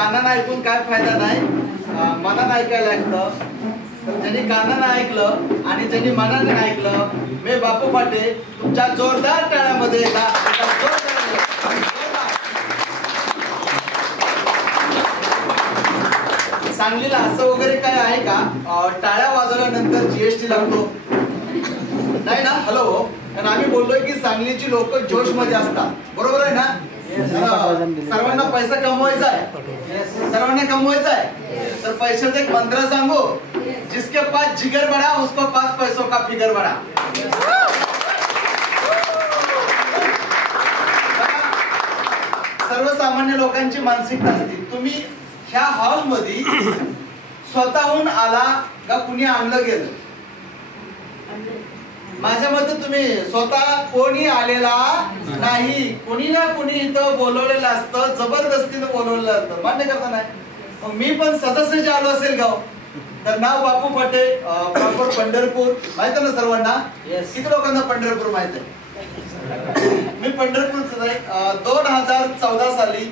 कानानं ऐकून काय फायदा नाही, मनानं ऐकायला लागतं. तर ज्यांनी कानानं ऐकलं आणि ज्यांनी मनानं ऐकलं, मी बापू पाटे तुमच्या जोरदार टाळ्यामध्ये सांगलीला असं वगैरे काय आहे का टाळ्या वाजवल्यानंतर जीएसटी लागतो? नाही ना. हॅलो, कारण आम्ही बोललोय की सांगलीची लोक जोश मध्ये असतात, बरोबर आहे ना? सर्वांना पैसा कमवायचा आहे, सर्वांना कमवायचा आहे. तर पैशाचं एक मंत्र सांगू, जिसके पास जिगर बडा उसको पास पैसों का फिगर बडा. सर्वसामान्य लोकांची मानसिकता असते. तुम्ही ह्या हॉल मध्ये स्वतःहून आला का कुणी आणलं गेलं? माझ्या मते तुम्ही स्वतः कोणी आलेला नाही, कोणी ना कोणी इथं बोलवलेलं असतं, जबरदस्तीनं बोलवलेलं असतं. मान्य करता नाही? मग मी पण सदस्य जे आलो असेल गाव, तर नाव बापू पाटे, प्रॉपर पंढरपूर. माहित आहे ना सर्वांना? किती लोकांना पंढरपूर माहित आहे? मी पंढरपूरच आहे. 2014 साली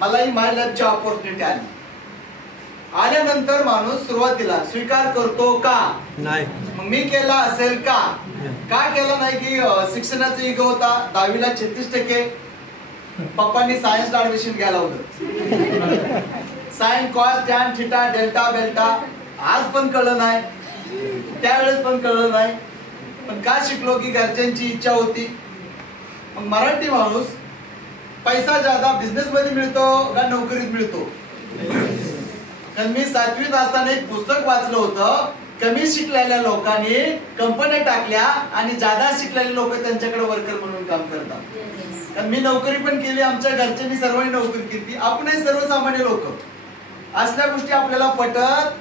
मला ही माय लाईफची ऑपॉर्च्युनिटी आली. आल्यानंतर माणूस सुरुवातीला स्वीकार करतो का नाही? मग मी केला असेल का? का केला नाही? की शिक्षणाचा इगो होता. 10वीला 36%. पप्पांनी सायन्सला ऍडमिशन घ्यायला होतं. Sine cos tan theta delta बेल्टा आज पण कळलं नाही, त्यावेळेस पण कळलं नाही. पण का शिकलो? की घरच्यांची इच्छा होती. मग मराठी माणूस पैसा ज्यादा बिझनेस मध्ये मिळतो का नोकरीत मिळतो? तर मी 7वीत असताना एक पुस्तक वाचलं होतं, कमी शिकलेल्या लोकांनी कंपन्या टाकल्या आणि ज्यादा शिकलेले लोक त्यांच्याकडे वर्कर म्हणून काम करतात. तर मी नोकरी पण केली, आमच्या घरच्यांनी सर्वांनी नोकरी केली. आपणही सर्वसामान्य लोक असल्या गोष्टी आपल्याला पटत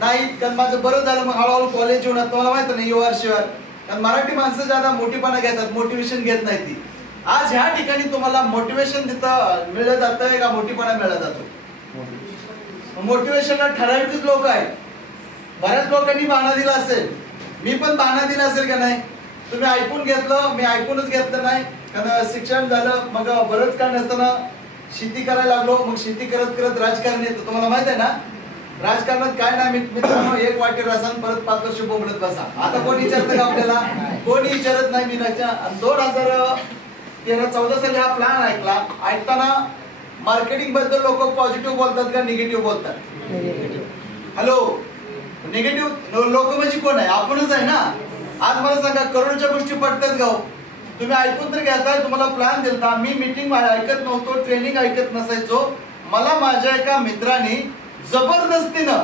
नाहीत. कारण माझं बरं झालं, मग हळूहळू कॉलेज येऊन तुम्हाला माहित नाही युआर शिवाय. कारण मराठी माणसं ज्यादा मोठीपणा घेतात, मोटिवेशन घेत नाही ती. आज ह्या ठिकाणी तुम्हाला मोटिवेशन तिथं मिळलं जातंय का मोठीपणा मिळला जातो? मोटिवेशनला ठराविकच लोक आहेत. बऱ्याच लोकांनी बहाणा दिला असेल, मी पण बहाणा दिला असेल का नाही? तुम्ही ऐकून घेतलं, मी ऐकूनच घेतलं नाही. कारण शिक्षण झालं, मग बरंच काय नसताना शेती करायला लागलो. मग शेती करत करत राजकारण येतं. तुम्हाला माहित आहे ना, राजकारणात काय नाही मित्रांनो, एक वाटी रसान परत 5 वर्ष बोंबडत बसा. आता कोणी विचारतं का आपल्याला? कोणी विचारत नाही. मी 2013-14 साली हा प्लॅन ऐकला. ऐकताना मार्केटिंग बद्दल लोक पॉझिटिव्ह बोलतात का निगेटिव्ह बोलतात? हॅलो, निगेटिव्ह लोक म्हणजे कोण आहे? आपणच आहे ना. आज मला सांगा, करोडच्या गोष्टी पडतात गाव. तुम्ही ऐकून तर घेताय. तुम्हाला प्लॅन दिलता, मी मीटिंग ऐकत नव्हतो, ट्रेनिंग ऐकत नसायचो. मला माझ्या एका मित्राने जबरदस्तीनं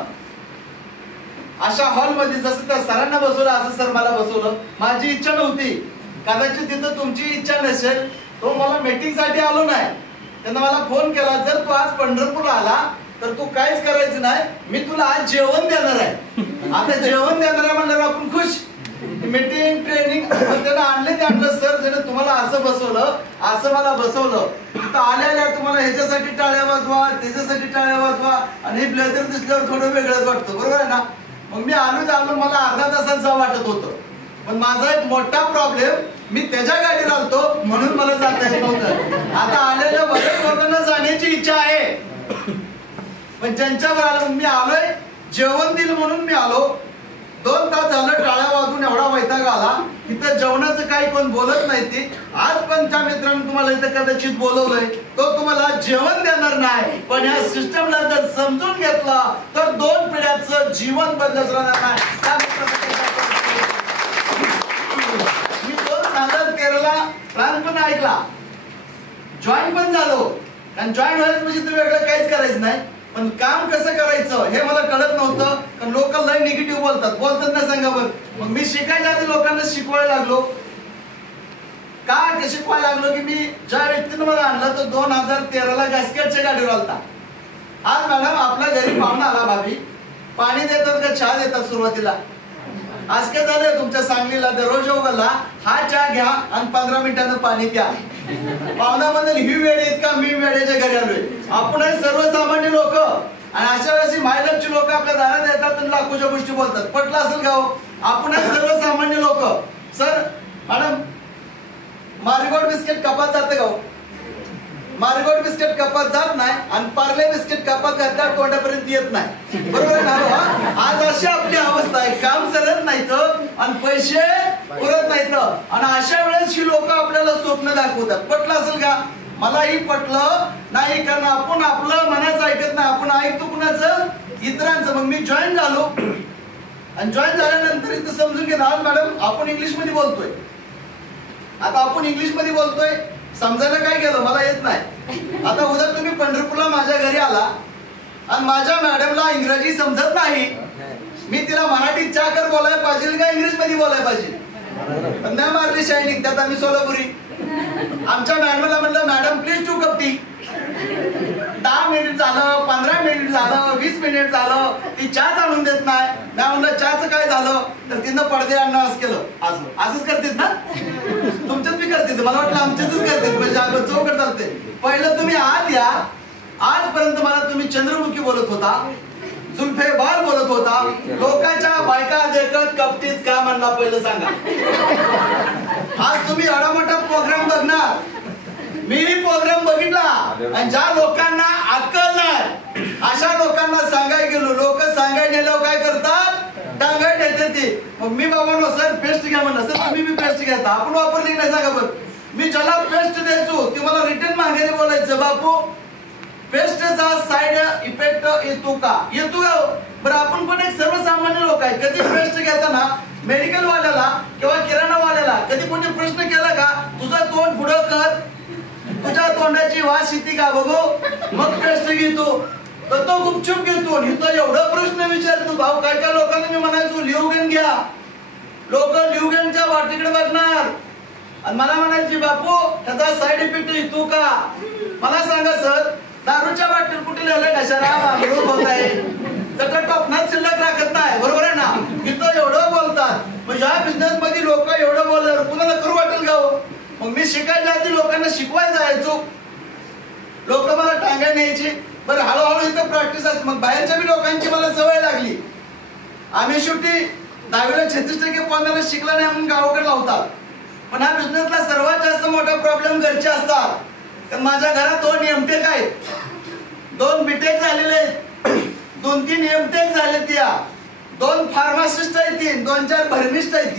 अशा हॉलमध्ये जसं त्या सरांना बसवलं, असं सर मला बसवलं. माझी इच्छा नव्हती, कदाचित तिथं तुमची इच्छा नसेल. तो मला मीटिंग साठी आलो नाही. त्यांना मला फोन केला, जर तू आज पंढरपूरला आला तर तू काहीच करायचं नाही, मी तुला आज जेवण देणार आहे. आता जेवण देणार आहे म्हणल्यावर आपण खुश. मीटिंग ट्रेनिंग त्यांना आणले, ते आणलं. सर जर तुम्हाला असं बसवलं, असं मला बसवलं, तर आल्या तुम्हाला ह्याच्यासाठी टाळ्या वाजवा, त्याच्यासाठी टाळ्या वाजवा, आणि हे ब्लेझर दिसल्यावर थोडं वेगळंच वाटतं, बरोबर आहे ना? मग मी आलो, मला अर्धा तासात जावं वाटत होतं. पण माझा एक मोठा प्रॉब्लेम, मी त्याच्या गाडीवर आलतो म्हणून मला जाता येत नव्हतं. आता आलेल्या बऱ्याच लोकांना जाण्याची इच्छा आहे, पण ज्यांच्यावर आलं. मी आलोय, जेवण दिलं म्हणून मी आलो. 2 तास झालं टाळ्या वाजून एवढा वैताग आला. इथं जेवणाचं काही कोण बोलत नाही. ती आज पण त्या मित्रांनी तुम्हाला इथं कदाचित बोलवलंय, तो तुम्हाला जेवण देणार नाही. पण या सिस्टमला जर समजून घेतला तर 2 पिढ्याचं जीवन बदलत राहणार नाही. मी 2013ला प्लॅन पण ऐकला, जॉईन पण झालो. कारण जॉईन व्हायचं म्हणजे तर वेगळं काहीच करायचं नाही, पण काम कसं करायचं हे मला कळत नव्हतं. कारण लोक लय निगेटिव्ह बोलतात ना, सांगा बरं. मग मी शिकायच्या आधी लोकांना शिकवायला लागलो. का शिकवायला लागलो? की मी ज्या व्यक्तीने मला आणलं तो 2013ला गॅस्केटच्या गाडीवर आलता. आज मॅडम आपल्या घरी पाहुणा आला, भाभी पाणी देतात का चहा देतात सुरुवातीला? आज काय झालंय तुमच्या सांगलीला, दररोज उघडला हा चहा घ्या आणि 15 मिनिटांना पाणी द्या. पाहुणामध्ये ही वेळ येत का मी वेळेच्या घरी आलोय? आपण सर्वसामान्य लोक, आणि अशा वेळेस मायलपची लोक आपल्या दारात येतात आणि लाखोच्या गोष्टी बोलतात. पटलं असेल का हो? आपण सर्वसामान्य लोक. सर मॅडम, मारीगोल्ड बिस्किट कपात जाते का? मार्गोट बिस्किट कपात जात नाही आणि पार्ले बिस्किट कपात घातल्यावर तोंडापर्यंत येत नाही, बरोबर आहे ना? आज अशी आपली अवस्था आहे, काम चालत नाही आणि पैसे पुरत नाहीत आणि अशा वेळेस ही लोक आपल्याला स्वप्न दाखवतात. पटलं असेल का? मलाही पटलं नाही, कारण आपण आपलं मनाचं ऐकत नाही, आपण ऐकतो कुणाचं? इतरांचं. मग मी जॉईन झालो आणि जॉईन झाल्यानंतर इथं समजून घेत आज मॅडम आपण इंग्लिश मध्ये बोलतोय. आता आपण इंग्लिश मध्ये बोलतोय, समजायला काय केलं मला येत नाही. आता उद्या तुम्ही पंढरपूरला माझ्या घरी आला आणि माझ्या मॅडमला इंग्रजी समजत नाही, मी तिला मराठीत चहा कर बोलायला पाहिजे का इंग्लिश मध्ये बोलायला पाहिजे? पण नाही मारली शायनिंग, त्यात आम्ही सोलापुरी. आमच्या मॅडमला म्हणलं madam please two cup tea. 10 minute झालं, 15 मिनिट झालं, 20 मिनिट झालं, ती चहाच आणून देत नाही. मी म्हणलं चहाचं काय झालं? तर तिनं पडदे आणणं असं केलं. असंच करतेत ना? तुमच्यात बी करते, मला वाटलं आमच्यातच करते, म्हणजे चौकट चालते. पहिलं तुम्ही आत या. आजपर्यंत मला तुम्ही चंद्रमुखी बोलत होता, जुल्फे बाल बोलत होता, लोकांच्या बायका देखत कपटीच का म्हणला पहिलं सांगा. आज तुम्ही एवढा मोठा प्रोग्राम बघणार, मी प्रोग्राम बघितला आणि ज्या लोकांना अक्कल नाही अशा लोकांना सांगायला गेलो, लोक सांगायला गेल्यावर काय करतात? टांगाय देते ती. मग मी बाबा सर पेस्ट घ्या म्हणलं, सर तुम्ही बी पेस्ट घ्या, आपण वापरली नाही सांगा. बरं मी ज्याला पेस्ट द्यायचो ते मला रिटर्न मागे बोलायचं, बापू पेस्टचा साइड इफेक्ट येतो का? येतो का? बरं आपण पण एक सर्वसामान्य लोक आहे, कधी पेस्ट घेताना मेडिकल वाल्याला किंवा किराणा वाल्याला कधी कोणी प्रश्न केला का तुझं तोंड पुढं कर, तुझ्या तोंडाची वास येते का बघू, मग पेस्ट घेतो? तर तो गुपचूप घेतो. इथं एवढा प्रश्न विचारतो. भाऊ काय काय लोकांना मी म्हणायचो लिव्हगन घ्या, लोक लिव्हगनच्या वाटीकडे बघणार आणि मला म्हणायची बापू त्याचा साइड इफेक्ट येतो का? मला सांगा सर, दारूच्या बाटलीत कुठे लिहिलंय कशाला विरोध होत आहे? तर टोपणात शिल्लक राखत नाही, बरोबर आहे ना? इथं एवढं बोलतात. मग या बिझनेस मध्ये लोक एवढं बोलल्यावर कुणाला करू वाटेल का? मग मी शिकायच्या आधी लोकांना शिकवायला जायचो, लोक मला टांगाय न्यायची. बरं हळूहळू इथं प्रॅक्टिस असते. मग बाहेरच्या बी लोकांची मला सवय लागली. आम्ही शेवटी 10वीला 36% पॉईंट शिकला नाही म्हणून गावाकडे लावतात. पण हा बिझनेसला सर्वात जास्त मोठा प्रॉब्लेम घरचे असतात. तर माझ्या घरात 2 एमटेक आहेत, 2 बीटेक झालेले आहेत, 2-3 एमटेक झाले, त्या 2 फार्मासिस्ट आहेत, 2-4 भर्मिस्ट आहेत.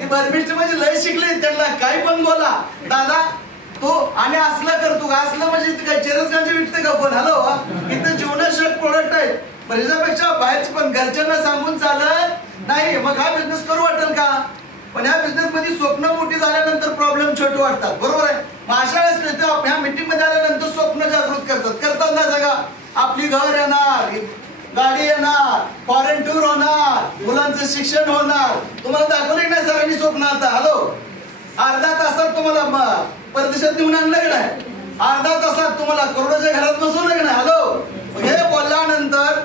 ती भर्मिस्ट म्हणजे लय शिकले, त्यांना काही पण बोला दादा तो आणि असलं करतो का, असलं म्हणजे काय चेरसगांचे विकते का कोण? हॅलो, इथं जीवनावश्यक प्रोडक्ट आहेत. परिजापेक्षा बाहेरचे पण घरच्यांना सांगून चालत नाही. मग हा बिझनेस करू वाटेल का? पण ह्या बिझनेस मध्ये स्वप्न मोठी झाल्यानंतर प्रॉब्लेम छोटे वाटतात, बरोबर आहे? अशा वेळेस ह्या मीटिंग मध्ये आल्यानंतर स्वप्न जागृत करतात ना सगळा. आपली घर येणार, गाडी येणार, फॉरेन टूर होणार, मुलांचं शिक्षण होणार. तुम्हाला दाखवलं नाही सरांनी स्वप्न? आता हॅलो, अर्धा तासात तुम्हाला परदेशात नेऊन आणलं की नाही? अर्धा तासात तुम्हाला करोडोच्या घरात बसवलं की नाही? हॅलो, हे बोलल्यानंतर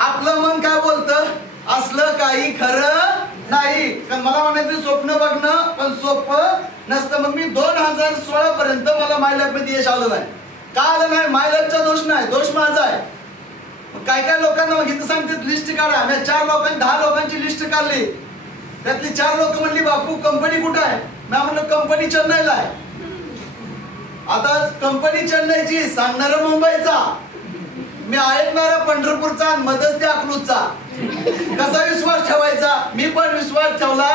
आपलं मन काय बोलतं? असलं काही खरं नाही. कारण मला म्हणायचं स्वप्न बघणं पण सोपं नसतं. मग मी 2016 पर्यंत मला मायलॅब मध्ये यश आलं नाही. का आलं नाही? मायलॅबचा दोष नाही, दोष माझा आहे. काय काय लोकांना मग इथं सांगतात लिस्ट काढा. मी 10 लोकांची लिस्ट काढली. त्यातली 4 लोक म्हणली बापू कंपनी कुठं आहे? मी म्हणलं कंपनी चेन्नईला आहे. आता कंपनी चेन्नईची, सांगणारा मुंबईचा, मी ऐकणारा पंढरपूरचा, मध्यस्थी अकलूजचा. कसा विश्वास ठेवायचा? मी पण विश्वास ठेवला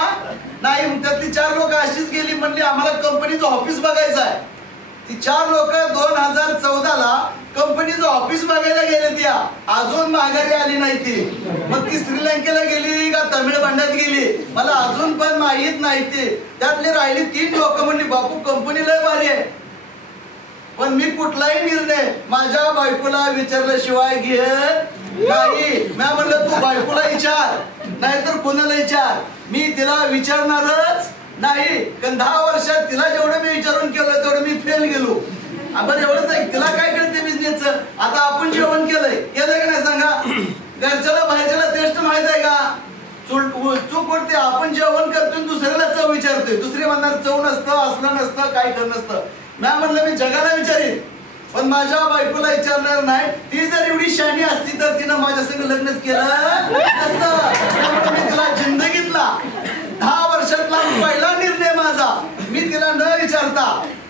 नाही. त्यातली 4 लोक अशीच गेली, म्हणली आम्हाला कंपनीचं ऑफिस बघायचं आहे. ती 4 लोक 2014ला कंपनीचं ऑफिस बघायला गेले, त्या अजून माघारी आली नाही. ती मग ती श्रीलंकेला गेली का तमिळनाडूत गेली मला अजून पण माहित नाही. ती त्यातली राहिली 3 लोक म्हणली बापू कंपनी लय भारी आहे. पण मी कुठलाही निर्णय माझ्या बायकोला विचारल्याशिवाय घेत नाही. मी म्हणलं तू बायकोला विचार, नाहीतर कोणाला विचार, मी तिला विचारणारच नाही. कारण 10 वर्षात तिला जेवढं मी विचारून केलं तेवढं मी फेल गेलो. आपण एवढंच आहे, तिला काय कळते बिझनेसचं? आता आपण जेवण केलंय का नाही सांगा? घरच्याला बाहेरच्याला टेस्ट माहित आहे का? चूक करते आपण जेवण करतोय, दुसऱ्याला चव विचारतोय. दुसरे म्हणणार चव नसतं, असलं नसतं, काय कर नसतं. नाही म्हणलं मी जगाला विचारेन पण माझ्या बायकोला विचारणार नाही. ती जर एवढी शहाणी असती तर तिनं माझ्या संग लग्नच केलं नसतं. त्यामुळे मी तिला जिंदगीतला 10 वर्षातला पहिला निर्णय माझा, मी तिला न विचारता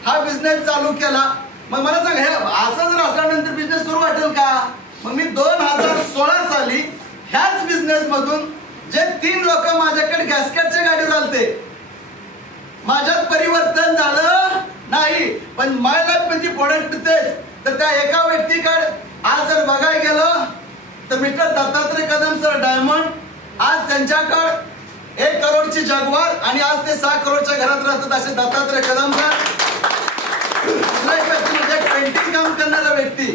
हा बिझनेस चालू केला. मग मला सांग, हे असं जर असल्यानंतर बिझनेस करू वाटेल का? मग मी 2016 साली ह्याच बिझनेस मधून जे 3 लोक माझ्याकडे गॅसकेटच्या गाडीवर आलते, माझ्यात परिवर्तन झालं नाही, पण माय लाईफ मध्ये प्रोडक्ट तेच. तर त्या एका व्यक्तीकडे आज जर बघायला गेलं तर mister Dattatray Kadam sir diamond, आज त्यांच्याकडे 1 करोडची जगवार आणि आज ते 6 करोडच्या घरात राहतात असे दत्तात्रय कदम सर. दुसरा एक व्यक्ती म्हणजे पेंटिंग काम करणारा व्यक्ती,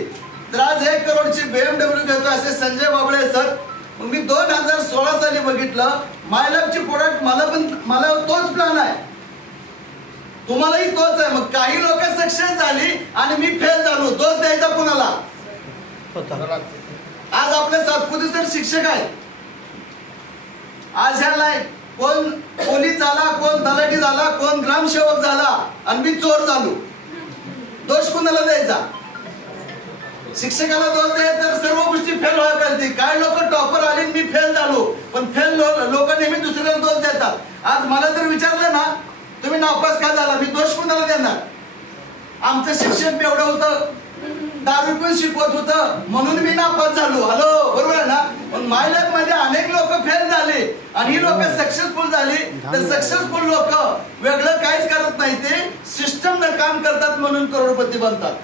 तर आज 1 करोडची BMW घेतो असे संजय बाबळे सर. मी 2016 साली बघितलं माय लाईफची प्रोडक्ट, मला तोच प्लॅन आहे, तुम्हालाही तोच आहे. मग काही लोक सक्सेस झाली आणि मी फेल झालो, तोच द्यायचा कुणाला? आज आपले सातपुते सर शिक्षक आहेत, आज ह्याला कोण पोलीस झाला, कोण तलाठी झाला, कोण ग्रामसेवक झाला आणि मी चोर झालो, दोष कुणाला द्यायचा? शिक्षकाला दोष द्यायचा तर सर्व गोष्टी फेल व्हायला पाहिजे. काय लोक टॉपर आले मी फेल झालो, पण फेल लोक नेहमी दुसऱ्याला दोष देतात. आज मला जर विचारलं ना तुम्ही नापास का झाला, मी दोष कुणाला देणार? आमचं शिक्षण एवढं होतं, दारू पण शिकवत होतं म्हणून मी नापास झालो. हॅलो, बरोबर आहे ना? पण माय लाईफ मध्ये अनेक लोक फेल झाले आणि ही लोक सक्सेसफुल झाली. तर सक्सेसफुल लोक वेगळं काहीच करत नाही, ते सिस्टम न काम करतात म्हणून करोडपती बनतात.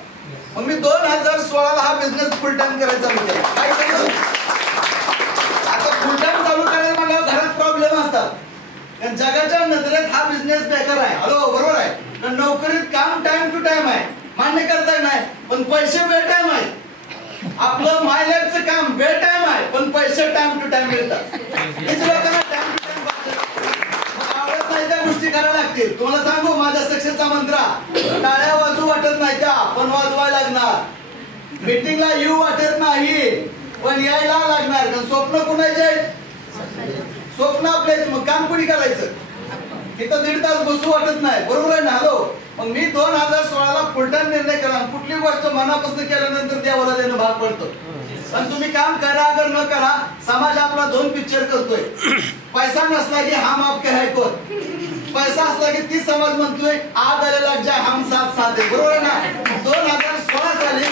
मग मी 2016 हा बिझनेस फुल टाइम करायचा विचार. काय केलं आता? फुल टाइम चालू करायला मला घरात प्रॉब्लेम असतात, कारण जगाच्या नजरेत हा बिझनेस बेकार आहे. हॅलो, बरोबर आहे? तर नोकरीत काम टाइम टू टाइम आहे, मान्य करता नाही, पण पैसे बे टाइम आहे. आपलं माय लाईफचं काम बे टाइम आहे, पण पैसे टाइम टू टाइम मिळतात. हेच लोकांना टाइम टू टाइम आवडत नाही, त्या गोष्टी करायला लागतील. तुम्हाला सांगू माझ्या सक्सेसचा मंत्र, टाळ्या वाजू वाटत नाही त्या, पण वाजवायला लागणार. मीटिंगला येऊ वाटत नाही, पण यायला लागणार. कारण स्वप्न कुणाचे? स्वप्न आपले, मग काम कुणी करायचं? इथं 1.5 तास बसू वाटत नाही, बरोबर आहे ना? हॅलो, मग मी 2016 फुल टाइम निर्णय करा. कुठली गोष्ट मनापासून केल्यानंतर देवाला देणं भाग पडतं. पण तुम्ही काम करा अगर न करा, समाज आपला 2 पिक्चर करतोय. पैसा नसला की हम आपके है कोण, पैसा असला की ती समाज म्हणतोय आग आले लग जाए हम साथ साथ आहे, बरोबर आहे ना? 2016 साली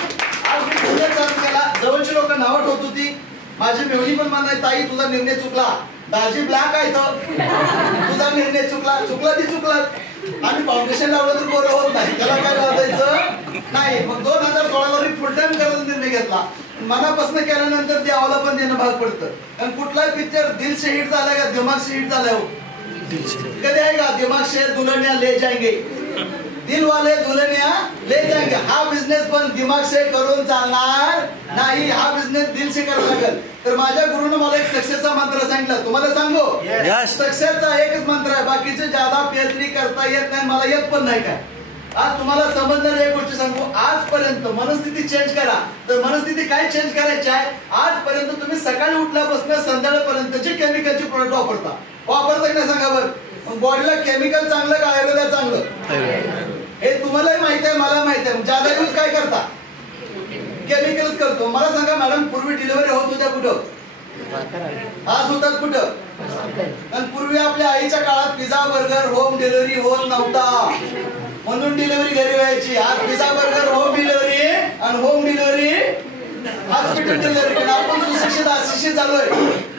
आज मी बिझनेस चालू केला. जवळची लोक नावं ठेवत होती, माझी मेवणी पण म्हणाय ताई तुझा निर्णय चुकला, दाजी ब्लॅक आहे तो, तुझा निर्णय चुकला. ती चुकला. आम्ही फाउंडेशन लावलं तर बरं होत नाही, त्याला काय करायचं नाही. मग 2016 मी फुल टाइम करायचा निर्णय घेतला. मनापासून केल्यानंतर देवाला पण देणं भाग पडतं. कारण कुठलाही पिक्चर दिल से हिट झालाय का दिमाग से हिट झालाय? हो, कधी आहे का? दिमाग से दुल्हनिया ले जाएंगे, दिल वाले दुल्हनिया ले जाएंगे. हा बिझनेस पण दिमाग से करून चालणार नाही, हा बिझनेस दिल से करावा लागेल. तर माझ्या गुरुने मला एक सक्सेसचा मंत्र सांगितला, तुम्हाला सांगू? सक्सेसचा एकच मंत्र आहे, बाकीचे ज्यादा पेरणी करता येत नाही, मला येत पण नाही. काय आज तुम्हाला समजणार एक गोष्ट सांगू, आजपर्यंत मनस्थिती चेंज करा. तर मनस्थिती काय चेंज करायची आहे? आजपर्यंत तुम्ही सकाळी उठल्यापासून संध्याकाळपर्यंत जे केमिकलची प्रोडक्ट वापरता की नाही सांगा बरं? बॉडीला केमिकल चांगलं का आयुर्वेद चांगलं? हे तुम्हालाही माहित आहे, मला माहित आहे. ज्यादा यूज काय करता? केमिकल्स करतो. मला सांगा मॅडम, पूर्वी डिलिव्हरी होत होत्या कुठं? आज होतात कुठं? आणि पूर्वी आपल्या आईच्या काळात पिझ्झा बर्गर होम डिलिव्हरी होत नव्हता, म्हणून डिलिव्हरी घरी व्हायची. आज पिझ्झा बर्गर होम डिलिव्हरी आणि होम डिलिव्हरी हॉस्पिटल डिलिव्हरी. आपण सुशिक्षित अशिक्षित झालोय.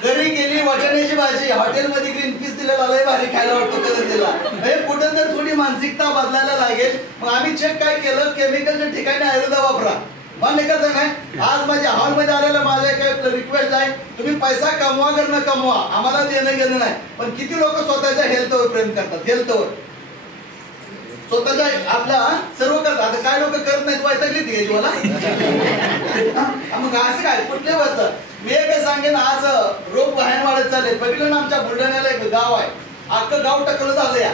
घरी गेली वाटाण्याची भाजी, हॉटेलमध्ये ग्रीन पीस दिलेला लय भारी खायला वाटतो कधी दिला. हे कुठं तर थोडी मानसिकता बदलायला लागेल. मग आम्ही चेक काय केलं, केमिकलच्या ठिकाणी आयुर्वेद वापरा. मान्य करता नाही? आज माझ्या हॉलमध्ये आलेला माझ्या काय रिक्वेस्ट आहे, तुम्ही पैसा कमवा कर न कमवा, आम्हाला देणं घेणं नाही, पण किती लोक स्वतःच्या हेल्थवर प्रेम करतात, हेल्थवर स्वतःच्या आपल्या सर्व करतात. आता काय लोक करत नाहीत, वैतागली ती मला. मग असं काय कुठले वाजतात? मी काय सांगेन, आज रोग वाहन वाढत चालले. बघितलं ना, आमच्या बुलढाण्याला एक गाव आहे, अख्खं गाव टाकलं झालं, या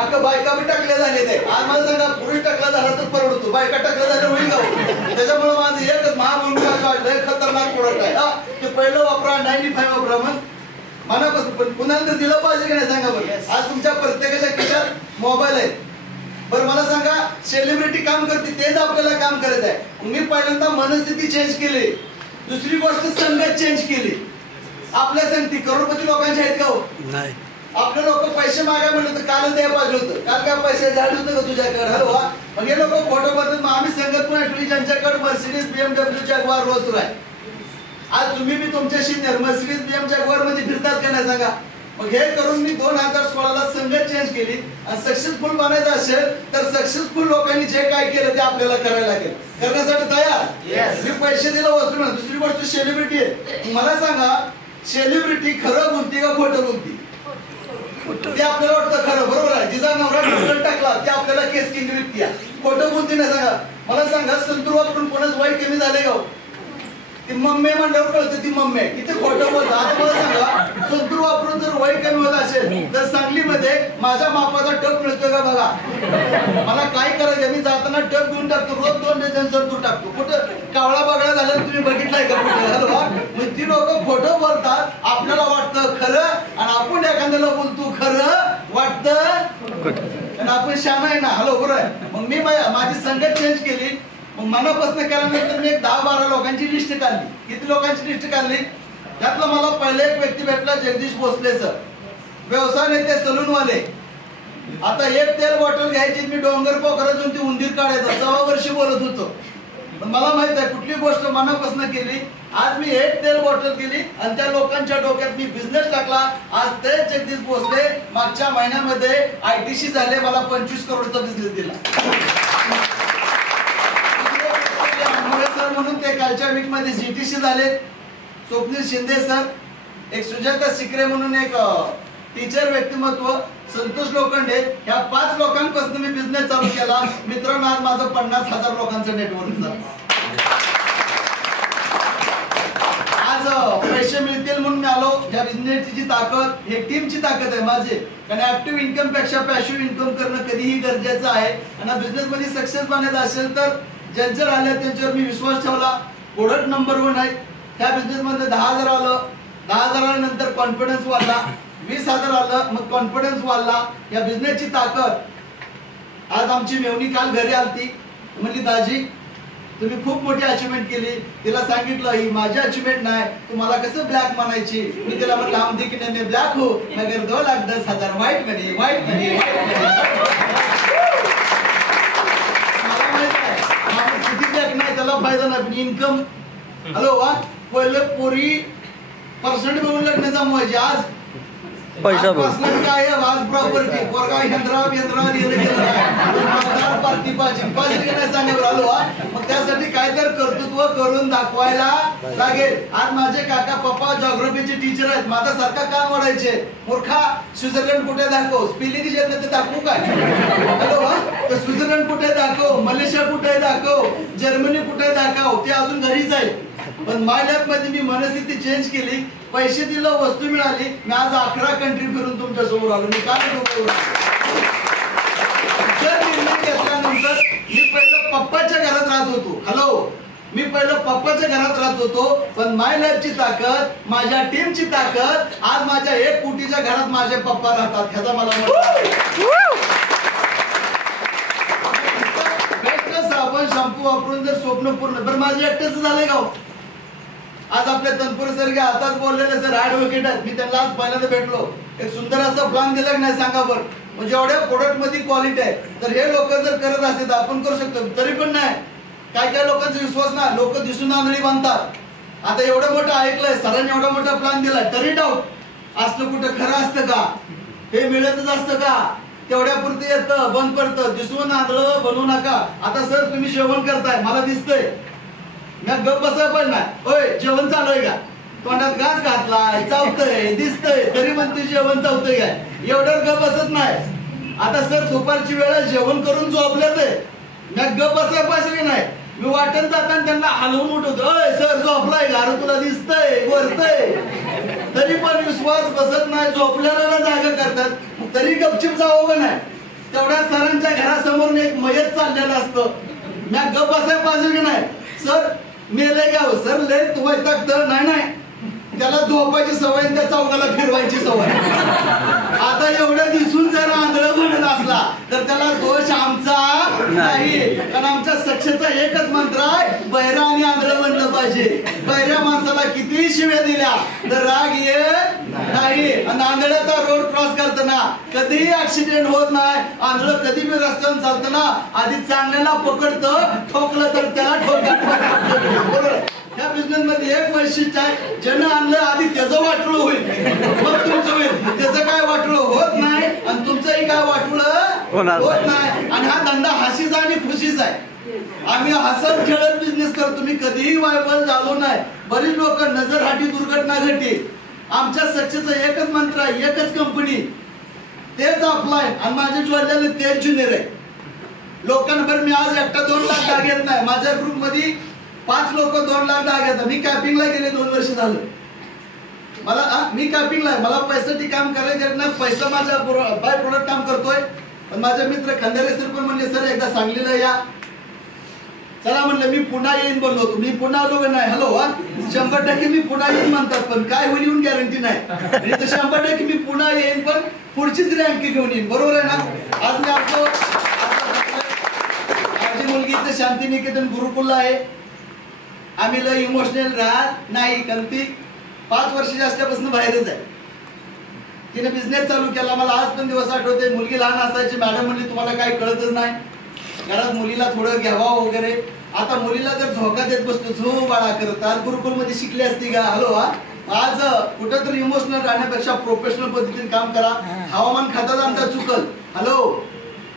अख्खं बायका बी टाकले झाले. ते आज मला सांगा, पुरुष टाकला झाला तर परवडतो, बायका टाकलं झालं होईल गाव. त्याच्यामुळे माझं एकच महामंडळ वाटलंय, खतरनाक प्रोडक्ट आहे. ते पहिलं वापरा, 95 वापरा. मग मनापासून पण कुणाला तर दिलं पाहिजे की नाही सांगा बरं? आज तुमच्या प्रत्येकाच्या खिशात मोबाईल आहे. बरं मला सांगा, सेलिब्रिटी काम करते तेच आपल्याला काम करत आहे. मी पहिल्यांदा मनस्थिती चेंज केली, दुसरी गोष्ट संगत चेंज केली. आपल्या संगती करोडपती लोकांची आहेत का? हो नाही. आपले लोक पैसे मागाय म्हणलं तर काल द्यायला पाहिजे होतं, काल काय पैसे झाले होतं का तुझ्याकडे? हॅलो वा, मग हे लोक खोटं बोलतात. मग आम्ही सांगत पण ऍक्च्युली ज्यांच्याकडे मर्सिडीज BMW जॅग्वार रोज सुरू आहे, आज तुम्ही बी तुमच्याशी मर्सिडीज BMW जॅग्वार मध्ये फिरतात का नाही सांगा? मग हे करून मी 2016ला संगत चेंज केली. आणि सक्सेसफुल बनायचं असेल तर सक्सेसफुल लोकांनी जे काय केलं ते आपल्याला करायला लागेल. करण्यासाठी तयार? मी पैसे दिला वस्तू ना. दुसरी गोष्ट सेलिब्रिटी आहे. मला सांगा, सेलिब्रिटी खरं बोलती का खोटं बोलती? ते आपल्याला वाटतं खरं, बरोबर आहे. जिचा नवरा ढोकळ टाकला ते आपल्याला केस किंग व्यक्ती आहे. खोटं बोलती नाही सांगा. मला सांगा, संतूर वापरून कोणाच वय कमी झाले का? ती मम्मी म्हणल्यावर कळतं ती मम्मी आहे. किती खोटं बोलतं. आता मला सांगा, संतूर वापरून जर वय कमी होत असेल तर सांगलीमध्ये माझ्या मापाचा टप मिळतोय का बघा. मला काय करायचं, मी जाताना टप घेऊन टाकतो. रोज 2 डझन संतूर टाकतो. कुठं कावळा बघायला झालं तुम्ही बघितलाय का कुठं? मग ती लोक खोटं बोलतात. आपल्याला वाटतं खरं आणि आपण एखाद्याला बोलतो खरं वाटतं आणि आपण शहाणा आहे ना. हॅलो, बरोबर आहे. मग मी माझी संगत चेंज केली. मग मनापासून केल्यानंतर मी 10-12 लोकांची लिस्ट काढली. किती लोकांची लिस्ट काढली? त्यातला मला पहिले एक व्यक्ती भेटला, जगदीश भोसले सर, व्यवसाय नेते, सलूनवाले. आता एक तेल बॉटल घ्यायची, मी डोंगर पोखरात जाऊन ती उंदीर काढायचं 6 वर्ष बोलत होतो. पण मला माहित आहे कुठली गोष्ट मनापासून केली. आज मी एक तेल बॉटल केली आणि त्या लोकांच्या डोक्यात मी बिझनेस टाकला. आज ते जगदीश भोसले मागच्या महिन्यामध्ये ITC झाले, मला 25 करोडचा बिझनेस दिला. म्हणून ते कालच्या वीक मध्ये GTC झाले. स्वप्नील शिंदे सर, एक सुजाता सिकरे म्हणून एक टीचर व्यक्तिमत्व, संतोष लोखंडे, ह्या 5 लोकांपासून मी बिझनेस चालू केला. मित्रांनो, आज माझं 50,000 लोकांचं नेटवर्क झालं. आज पैसे मिळतील म्हणून मी आलो. या बिझनेसची जी ताकद, हे टीमची ताकद आहे माझी. कारण ऍक्टिव्ह इन्कम पेक्षा पॅसिव्ह इन्कम करणं कधीही गरजेचं आहे. आणि बिझनेस मध्ये सक्सेस बनायचं असेल तर ज्यांच्या आल्या त्यांच्यावर मी विश्वास ठेवला. प्रोडक्ट नंबर 1 आहे. त्या बिझनेस मध्ये 10,000 आलं. 10,000 नंतर कॉन्फिडन्स वाढला. 20,000 आलं, मग कॉन्फिडन्स वाढला. या बिझनेसची ताकद. आज आमची मेवणी काल घरी आलती, म्हणली दाजी तुम्ही खूप मोठी अचिव्हमेंट केली. तिला सांगितलं ही माझी अचिव्हमेंट नाही, तुम्हाला कसं ब्लॅक म्हणायची. मी तिला म्हणलं हम दिखने में ब्लॅक हो मगर 2,10,000 व्हाईट मनी, व्हाईट मनी. नाही त्याला फायदा नाही. इन्कम, हॅलो वा, पहिले पोरी पर्सेंट बघून लग्न जमवायची. आज पैसा काय आज प्रॉपर्टी पोरगा पार्टी पाहिजे नाही सांगा. आलो मग त्यासाठी काय तर कर्तृत्व करून दाखवायला लागेल. आज माझे काका पप्पा जॉग्राफीचे टीचर आहेत. माझा सारखा काम वाढायचे. मूर्खा, स्वित्झर्लंड कुठे दाखव, स्पेलिंग येत नाही ते दाखवू काय? हॅलो, स्वित्झर्लंड कुठे दाखव, मलेशिया कुठे दाखव, जर्मनी कुठे दाखव, ते अजून घरीच आहे. पण माय लॅब मध्ये मी मनस्थिती चेंज केली. पैसे दिलं, वस्तू मिळाली. मी आज 11 कंट्री फिरून तुमच्या समोर आलो. मी काय निर्णय घेतल्यानंतर मी पहिलं पप्पाच्या घरात राहत होतो. हॅलो, मी पहिलं पप्पाच्या घरात राहत होतो. पण माय लाईफची ताकद, माझ्या टीमची ताकद, आज माझ्या 1 कोटीच्या घरात माझे पप्पा राहतात. ह्याचा मला साबण शॅम्पू वापरून जर स्वप्न पूर्ण. बरं, माझे एकटेच झालंय गाव. आज आपल्या तनपुरे सर घ्या, आताच बोललेले सर ऍडव्होकेट आहेत. मी त्यांना आज पहिल्यांदा भेटलो. एक सुंदर असा प्लॅन दिला की नाही सांगा बरं. म्हणजे एवढ्या प्रोडक्ट मध्ये क्वालिटी आहे. तर हे लोक जर करत असते तर आपण करू शकतो. तरी पण नाही. काय काय लोकांचा विश्वास नाही. लोक दिसून आंधळी बांधतात. आता एवढं मोठं ऐकलंय सरांनी, एवढा मोठा प्लॅन दिलाय, तरी डाऊट असलं कुठं खरं असतं का? हे मिळतच असतं का? तेवढ्या पुरते येतं, बंद पडतं. दिसून आंधळं बनवू नका. आता सर तुम्ही जेवण करताय, मला दिसतंय, मी गप बसाय पण नाही. होय जेवण चालू आहे का? तोंडात घास घातलाय, चावतंय, दिसतंय, तरी पण ते जेवण चावतंय काय? एवढं गप बसत नाही. आता सर दुपारची वेळा जेवण करून झोपले ते, मी गप बसाय पाहिजे नाही. मी वाटत जाताना त्यांना हलवून उठवतो. सर झोपलाय का? अरे तुला दिसतंय, वरतंय, तरी पण विश्वास बसत नाही. झोपल्याला जागा करतात. मग तरी गपचिप जावं का नाही? तेवढ्या सरांच्या घरासमोर एक मयत चाललेलं असतं. मी गप बसाय पाहिजे की नाही? सर मेले गाव. सर लय वैतागतं. नाही, त्याला झोपायची सवय, त्या चौकाला फिरवायची सवय. आता एवढं दिसून जर आंधळं बनत असला तर त्याला दोष आमचा नाही. कारण आमच्या सक्सेसचा एकच मंत्र आहे, बहिरा आणि आंधळं बनलं पाहिजे. पाहिजे. पहिल्या माणसाला कितीही शिव्या दिल्या तर राग येत नाही. आणि आंधळ्याचा रोड क्रॉस करताना कधीही ऍक्सिडेंट होत नाही. आंधळ कधी बी रस्त्यावर चालताना आधी चांगल्याला पकडतं, ठोकलं तर त्याला ठोकत. या बिझनेस मध्ये एक वैशिष्ट्य आहे, ज्यानं आणलं आधी त्याचं वाटलं होईल मग तुमचं होईल. त्याचं काय वाटलं होत नाही आणि तुमचंही काय वाटलं होत नाही. आणि हा धंदा हसीचा आणि खुशीचा आहे. आम्ही हसत खेळत बिझनेस करतो. मी कधीही वायबल झालो नाही. बरीच लोक नजरहाटी दुर्घटना घडली. आमच्या सक्सेसचा एकच मंत्र आहे, एकच कंपनी, तेच ऑफलाईन आणि माझे जोडलेले तेच ज्युनियर आहे. लोकांवर मी आज एकटा 2 लाख डाग घेत नाही. माझ्या ग्रुप मध्ये 5 लोक 2 लाख डाग घेतात. मी कॅपिंगला गेले 2 वर्ष झालं. मी कॅपिंगला आहे. मला पैशासाठी काम करायचं नाही. पैसा माझ्या बाय प्रोडक्ट काम करतोय. पण माझे मित्र खंदारे सर पण म्हणले सर एकदा सांगलीला या. चला म्हणलं मी पुन्हा येईन बोललो होतो. मी पुन्हा आलो का नाही? हॅलो 100% मी पुन्हा येईन म्हणतात पण काय होईल येऊन गॅरंटी नाही. 100% मी पुन्हा येईन पण पुढचीच रँक घेऊन येईन. बरोबर आहे ना? आज मी आपलं माझी मुलगी इथे शांतिनिकेतन गुरुकुलला आहे. आम्ही लय इमोशनल राहत नाही कारण ती 5 वर्षाची असल्यापासून बाहेरच आहे. तिने बिझनेस चालू केला. मला आज पण दिवस आठवते. मुलगी लहान असायची. मॅडम म्हणली तुम्हाला काही कळतच नाही, घरात मुलीला थोडं घ्यावा वगैरे. आता मुलीला जर झोका देत बसतो झो बाळा करत. आज गुरुकुल मध्ये शिकली असती का? हॅलो आज कुठेतरी इमोशनल राहण्यापेक्षा प्रोफेशनल पद्धतीने काम करा. हवामान खात्याचा अंदाज चुकल, हॅलो,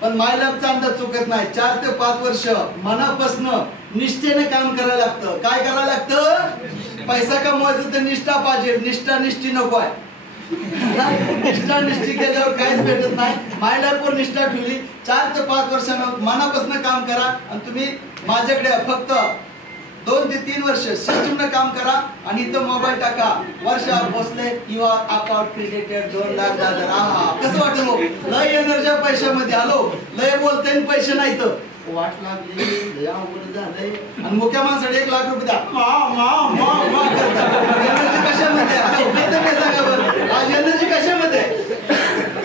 पण माय लॅबचा अंदाज चुकत नाही. 4 ते 5 वर्ष मनापासून निष्ठेने काम करायला लागतं. काय करायला लागतं? पैसा कमवायचं तर निष्ठा पाहिजे. निष्ठा निष्ठी नको आहे. निष्ठा निष्ठी केल्यावर काहीच भेटत नाही. माय लॅबवर निष्ठा ठेवली. 4 ते 5 वर्षानं मनापासून काम करा आणि तुम्ही माझ्याकडे फक्त 2 ते 3 वर्ष सिस्टमनं काम करा आणि इथं मोबाईल टाका. वर्ष बसले किंवा अकाउंट क्रिएटेड 2 लाख $10,000. आहा कसं वाटलं? लय एनर्जी पैशामध्ये. आलो लय बोलते पैसे नाही तर वाट लागली लय अवघड झालंय. आणि मुख्य माणसाकडे 1 लाख रुपये द्या एनर्जी कशामध्ये? आज एनर्जी कशामध्ये?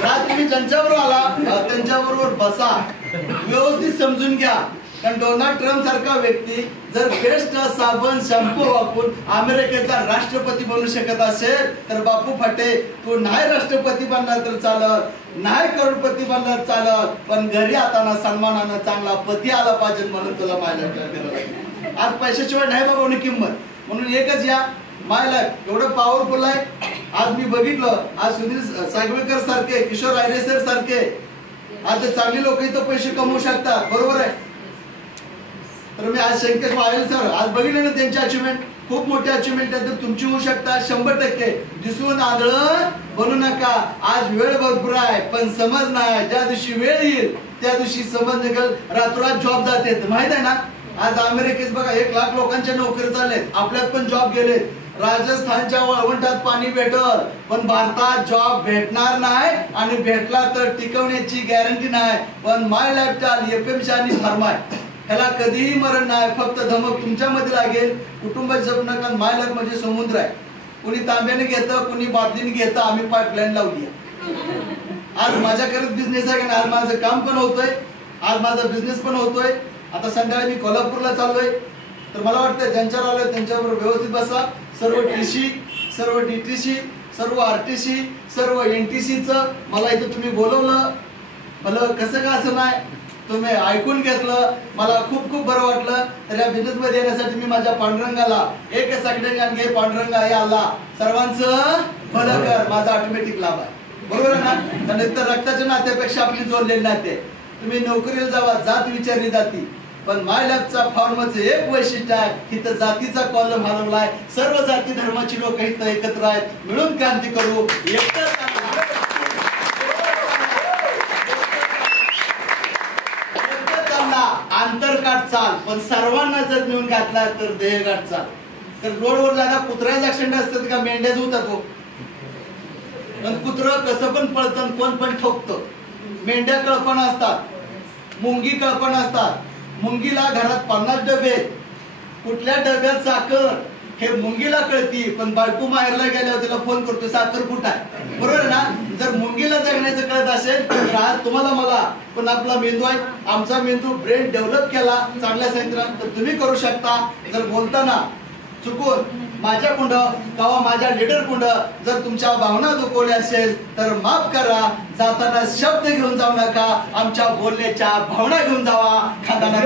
आज तुम्ही ज्यांच्याबरोबर आला त्यांच्याबरोबर बसा, व्यवस्थित समजून घ्या. कारण डोनाल्ड ट्रम्प सारखा व्यक्ती जर बेस्ट साबण शॅम्पू वापरून अमेरिकेचा राष्ट्रपती बनू शकत असेल तर बापू फाटे तू नाही राष्ट्रपती बनला तर चालत, नाही करोडपती बनला चालत, पण घरी आता सन्मानानं चांगला पती आला पाहिजे म्हणून तुला मायला करायला लागेल. आज पैशाशिवाय नाही बाबा किंमत. म्हणून एकच या मायला एवढं पॉवरफुल आहे. आज मी बघितलं आज सुनील सागवेकर सारखे, किशोर आयरे सर सारखे आज चांगली लोक इथं पैसे कमवू शकतात. बरोबर आहे. तर मी आज शंकेश वायल सर आज बघितलं ना त्यांची अचिव्हमेंट, खूप मोठी अचिव्हमेंट आहे. तर तुमची होऊ शकता 100%. दिसून आंधळ बनू नका. आज वेळ भरपूर आहे पण समज नाही. ज्या दिवशी वेळ येईल त्या दिवशी समज निघेल. रातोरात जॉब जाते माहित आहे ना. आज अमेरिकेत बघा 1 लाख लोकांच्या नोकरी चाललेत. आपल्यात पण जॉब गेलेत. राजस्थानच्या वाळवंटात पाणी भेटल पण भारतात जॉब भेटणार नाही आणि भेटला तर टिकवण्याची गॅरंटी नाही. पण माय लाईफस्टाईल एफएमसी आणि फार्मा ह्याला कधीही मरण नाही. फक्त धमक तुमच्यामध्ये लागेल. कुटुंबाची जपू नका. माय लाईफ म्हणजे समुद्र आहे. कुणी तांब्याने घेतं, कुणी बादलीने घेतं. आम्ही पाईपलाईन लावली. आज माझ्या करत बिझनेस आहे का? आज माझं काम पण होतोय, आज माझा बिझनेस पण होतोय. आता संध्याकाळी मी कोल्हापूरला चाललोय. तर मला वाटतं ज्यांच्यावर आलोय त्यांच्याबरोबर व्यवस्थित बसा. सर्व टीसी, सर्व डीटीसी, सर्व आरटीसी, सर्व एनटीसीचं मला इथं तुम्ही बोलवलं. मला कसं का असं नाही, तुम्ही ऐकून घेतलं. मला खूप खूप बरं वाटलं. तर या बिझनेस मध्ये येण्यासाठी मी माझ्या पांडुरंगाला एक सेकंड घे. पांडुरंगा हे आला सर्वांचं भलं कर. माझा ऑटोमॅटिक लाभ आहे. बरोबर आहे ना. तर रक्ताच्या नात्यापेक्षा आपली जोडलेली नाते. तुम्ही नोकरीला जावा, जात विचारली जाती. पण माय लॅबचा फॉर्मचं एक वैशिष्ट्य आहे, इथं जातीचा कॉलम हलवलाय. सर्व जाती धर्माची लोक इथं एकत्र आहेत. मिळून क्रांती करू. अंतर काट चाल, पण सर्वांना जर मिळून घातला तर देह गाठ चाल. तर रोडवर जागा कुत्र्याचा ऍक्सिडेंट असतात का मेंढ्याच होतात हो. पण कुत्रं कसं पण पळतं, कोण पण ठोकतं. मेंढ्या कळपण असतात, मुंगी कळपण असतात. मुंगीला घरात 50 डबे, कुठल्या डब्यात साखर हे मुंगीला कळती. पण बायको माहेरला गेल्यावर तिला फोन करतो साखर कुठं आहे. बरोबर ना. जर मुंगीला जगण्याचं कळत असेल तर आज तुम्हाला मला पण आपला मेंदू आहे. आमचा मेंदू ब्रेन डेव्हलप केला चांगल्या संयंत्रात तर तुम्ही करू शकता. जर बोलताना चुकून माझ्याकुंड किंवा माझ्या लीडरकुंड जर तुमच्या भावना दुखवल्या असेल तर माफ करा. जाताना शब्द घेऊन जाऊ नका, आमच्या बोलण्याच्या भावना घेऊन जावा. खाताना